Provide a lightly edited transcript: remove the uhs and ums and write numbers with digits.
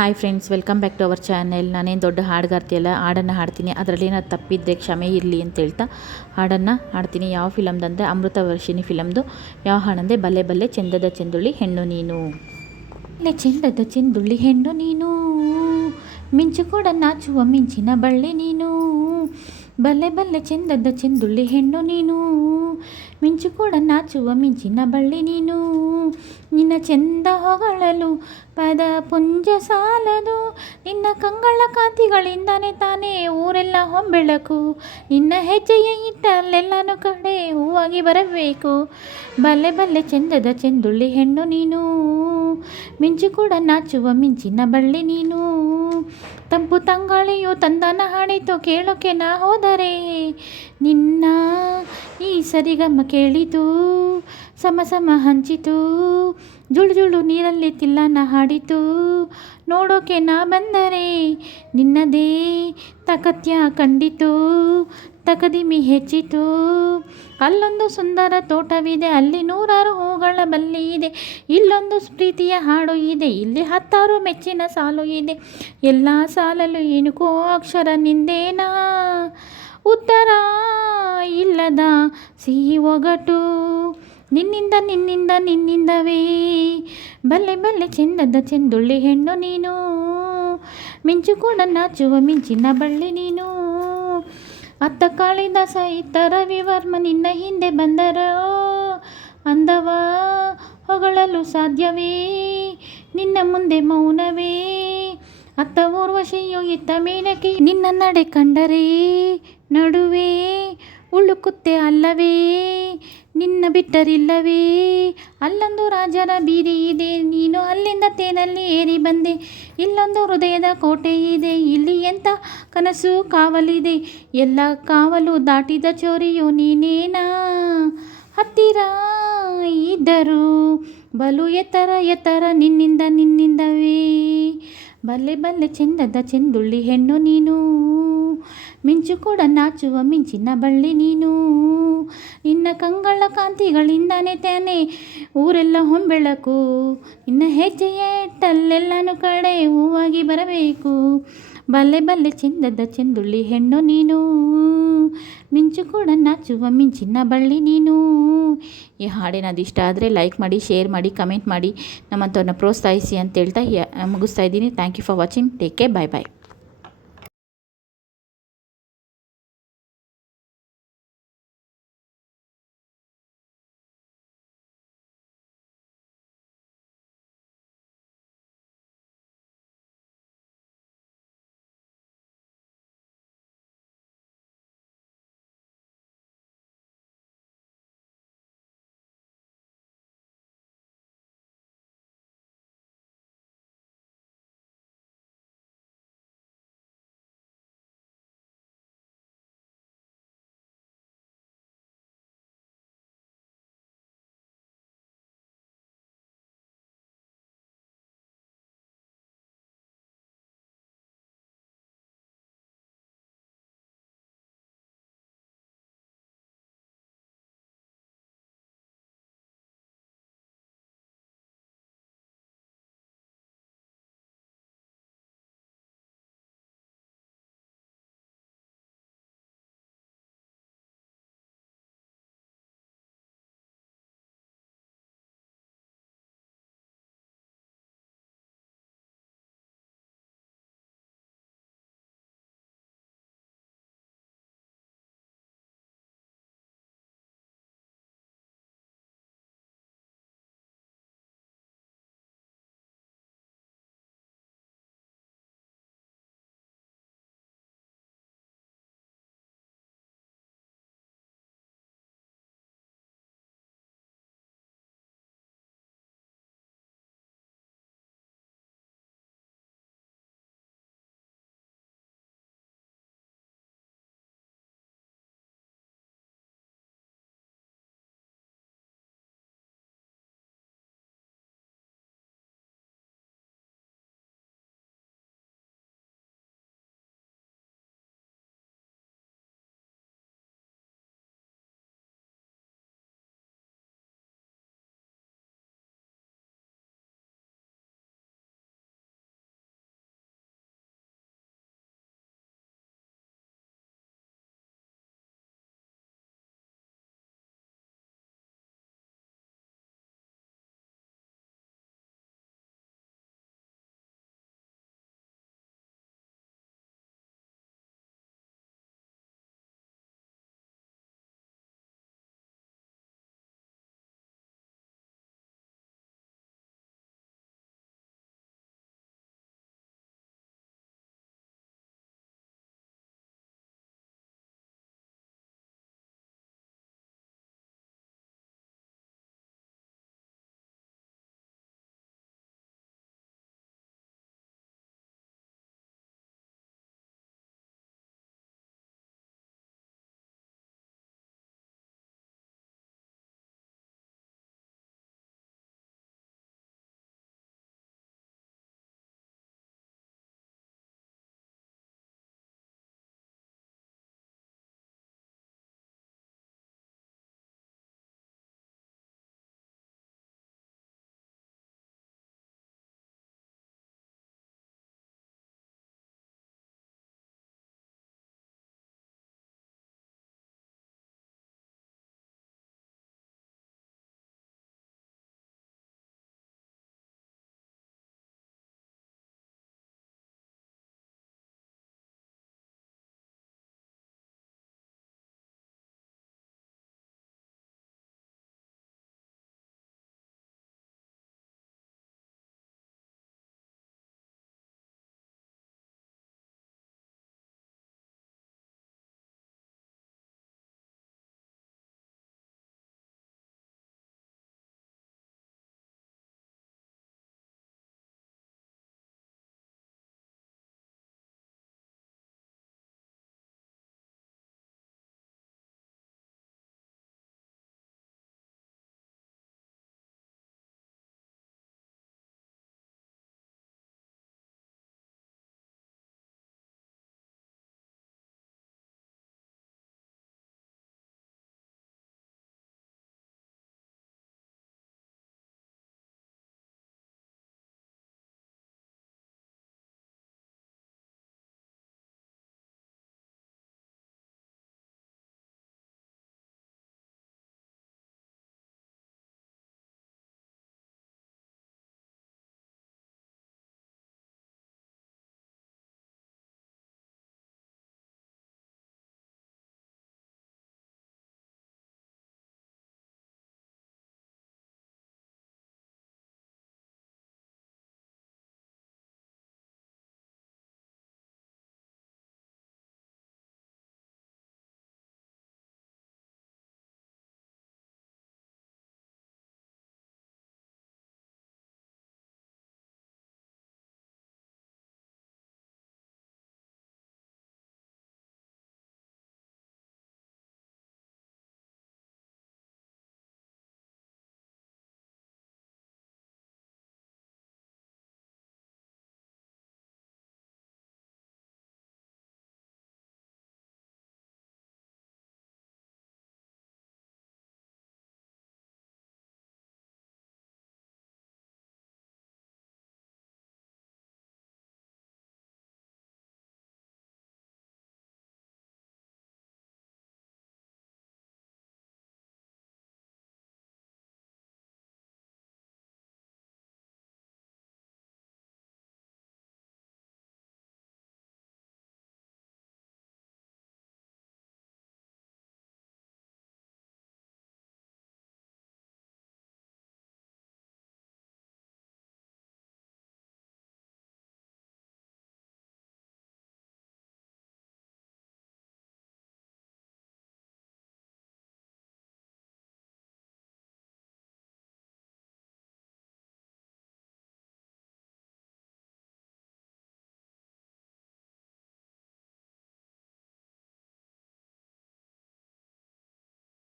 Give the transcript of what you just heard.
Hi friends, welcome back to our channel. ನಾನೇನು ದೊಡ್ಡ ಹಾಡುಗಾರ್ತಿಯಲ್ಲ, ಹಾಡನ್ನು ಹಾಡ್ತೀನಿ. ಅದರಲ್ಲಿ ಏನಾದ್ರು ತಪ್ಪಿದ್ದರೆ ಕ್ಷಮೆ ಇರಲಿ ಅಂತ ಹೇಳ್ತಾ ಹಾಡನ್ನು ಹಾಡ್ತೀನಿ. ಯಾವ ಫಿಲಮ್ದಂದರೆ ಅಮೃತವರ್ಷಿಣಿ ಫಿಲಮ್ದು. ಯಾವ ಹಾಡಂದರೆ ಬಲ್ಲೆ ಬಲ್ಲೆ ಚೆಂದದ ಚೆಂದುಳ್ಳಿ ಹೆಣ್ಣು ನೀನು. ಬಲ್ಲೆ ಚೆಂದದ ಚೆಂದುಳ್ಳಿ ಹೆಣ್ಣು ನೀನು, ಮಿಂಚು ಕೂಡ ನಾಚುವ ಮಿಂಚಿನ ಬಳ್ಳಿ ನೀನು. ಬಲ್ಲೆ ಬಲ್ಲೆ ಚೆಂದದ ಚೆಂದುಳ್ಳಿ ಹೆಣ್ಣು ನೀನು, ಮಿಂಚು ಕೂಡ ನಾಚುವ ಮಿಂಚಿನ ಬಳ್ಳಿ ನೀನು. ನಿನ್ನ ಚೆಂದ ಹೊಗಳಲು ಪದ ಪುಂಜ ಸಾಲದು, ನಿನ್ನ ಕಂಗಳ ಕಾಂತಿಗಳಿಂದಾನೆ ತಾನೇ ಊರೆಲ್ಲ ಹೊಂಬೆಳಕು. ನಿನ್ನ ಹೆಜ್ಜೆಯ ಇಟ್ಟಲ್ಲೆಲ್ಲನೂ ಕಡೆ ಹೂವಾಗಿ ಬರಬೇಕು. ಬಲ್ಲೆ ಬಲ್ಲೆ ಚೆಂದದ ಚೆಂದುಳ್ಳಿ ಹೆಣ್ಣು ನೀನು, ಮಿಂಚು ಕೂಡ ನಾಚುವ ಮಿಂಚಿನ ಬಳ್ಳಿ ನೀನು. ತಂಪು ತಂಗಾಳಿಯು ತಂದನ ಹಾಡಿತು ಕೇಳೋಕೆ ನಾ ಹೋದರೆ, ನಿನ್ನ ಈ ಸರಿಗಮ್ಮ ಕೇಳಿತು ಸಮ ಸಮ ಹಂಚಿತು. ಜುಳು ಜುಳು ನೀರಲ್ಲಿ ತಿಲ್ಲನ ಹಾಡಿತು ನೋಡೋಕೆ ನಾ ಬಂದರೆ, ನಿನ್ನದೇ ತಕತ್ಯ ಕಂಡಿತು ತಕದಿಮಿ ಹೆಚ್ಚಿತು. ಅಲ್ಲೊಂದು ಸುಂದರ ತೋಟವಿದೆ, ಅಲ್ಲಿ ನೂರಾರು ಹೂಗಳ ಬಳ್ಳಿ ಇದೆ. ಇಲ್ಲೊಂದು ಪ್ರೀತಿಯ ಹಾಡು ಇದೆ, ಇಲ್ಲಿ 10 ಮೆಚ್ಚಿನ ಸಾಲು ಇದೆ. ಎಲ್ಲ ಸಾಲಲು ಏನಕ್ಕೋ ಅಕ್ಷರ ನಿಂದೇನಾ, ಉತ್ತರ ಇಲ್ಲದ ಸಿಹಿ ಒಗಟು. ನಿನ್ನಿಂದ ನಿನ್ನಿಂದ ನಿನ್ನಿಂದವೇ ಬಲ್ಲೆ ಬಲ್ಲೆ ಚೆಂದದ ಚೆಂದುಳ್ಳಿ ಹೆಣ್ಣು ನೀನು, ಮಿಂಚು ಕೂಡ ನಾಚುವ ಮಿಂಚಿನ ಬಳ್ಳಿ ನೀನು. ಅತ್ತ ಕಾಳಿದಾಸ ಇತ್ತ ರವಿವರ್ಮ ನಿನ್ನ ಹಿಂದೆ ಬಂದರೋ, ಅಂದವ ಹೊಗಳಲು ಸಾಧ್ಯವೇ ನಿನ್ನ ಮುಂದೆ ಮೌನವೇ. ಅತ್ತ ಊರ್ವಶಿಯು ಇತ್ತ ಮೇನಕೆ ನಿನ್ನ ನಡೆ ಕಂಡರೆ, ನಡುವೆ ಉಳುಕುತ್ತೆ ಅಲ್ಲವೇ ನಿನ್ನ ಬಿಟ್ಟರಿಲ್ಲವೇ. ಅಲ್ಲೊಂದು ರಾಜರ ಬೀದಿ ಇದೆ, ನೀನು ಅಲ್ಲಿಂದ ತೇನಲ್ಲಿ ಏರಿ ಬಂದೆ. ಇಲ್ಲೊಂದು ಹೃದಯದ ಕೋಟೆ ಇದೆ, ಇಲ್ಲಿ ಎಂಥ ಕನಸು ಕಾವಲಿದೆ. ಎಲ್ಲ ಕಾವಲು ದಾಟಿದ ಚೋರಿಯು ನೀನೇನಾ, ಹತ್ತಿರ ಇದ್ದರು ಬಲು ಎತ್ತರ ಎತ್ತರ ನಿನ್ನಿಂದ ನಿನ್ನಿಂದವೇ. ಬಲ್ಲೆ ಬಲ್ಲೆ ಚೆಂದದ ಚೆಂದುಳ್ಳಿ ಹೆಣ್ಣು ನೀನು, ಮಿಂಚು ಕೂಡ ನಾಚುವ ಮಿಂಚಿನ ಬಳ್ಳಿ ನೀನು. ನಿನ್ನ ಕಂಗಳ ಕಾಂತಿಗಳಿಂದಾನೆ ತಾನೆ ಊರೆಲ್ಲ ಹೊಂಬೆಳಕು. ನಿನ್ನ ಹೆಜ್ಜೆಯ ಇಟ್ಟಲ್ಲೆಲ್ಲನೂ ಕಡೆ ಹೂವಾಗಿ ಬರಬೇಕು. ಬಲ್ಲೆ ಬಲ್ಲೆ ಚೆಂದದ ಚೆಂದುಳ್ಳಿ ಹೆಣ್ಣು ನೀನು, ಮಿಂಚು ಕೂಡ ನಾಚುವ ಮಿಂಚಿನ ಬಳ್ಳಿ ನೀನು. ಈ ಹಾಡೇನಾದ್ರು ಇಷ್ಟ ಆದರೆ ಲೈಕ್ ಮಾಡಿ, ಶೇರ್ ಮಾಡಿ, ಕಮೆಂಟ್ ಮಾಡಿ, ನಮ್ಮಂಥವ್ರನ್ನ ಪ್ರೋತ್ಸಾಹಿಸಿ ಅಂತ ಹೇಳ್ತಾ ಮುಗಿಸ್ತಾ ಇದ್ದೀನಿ. Thank you for watching. Take care. Bye bye.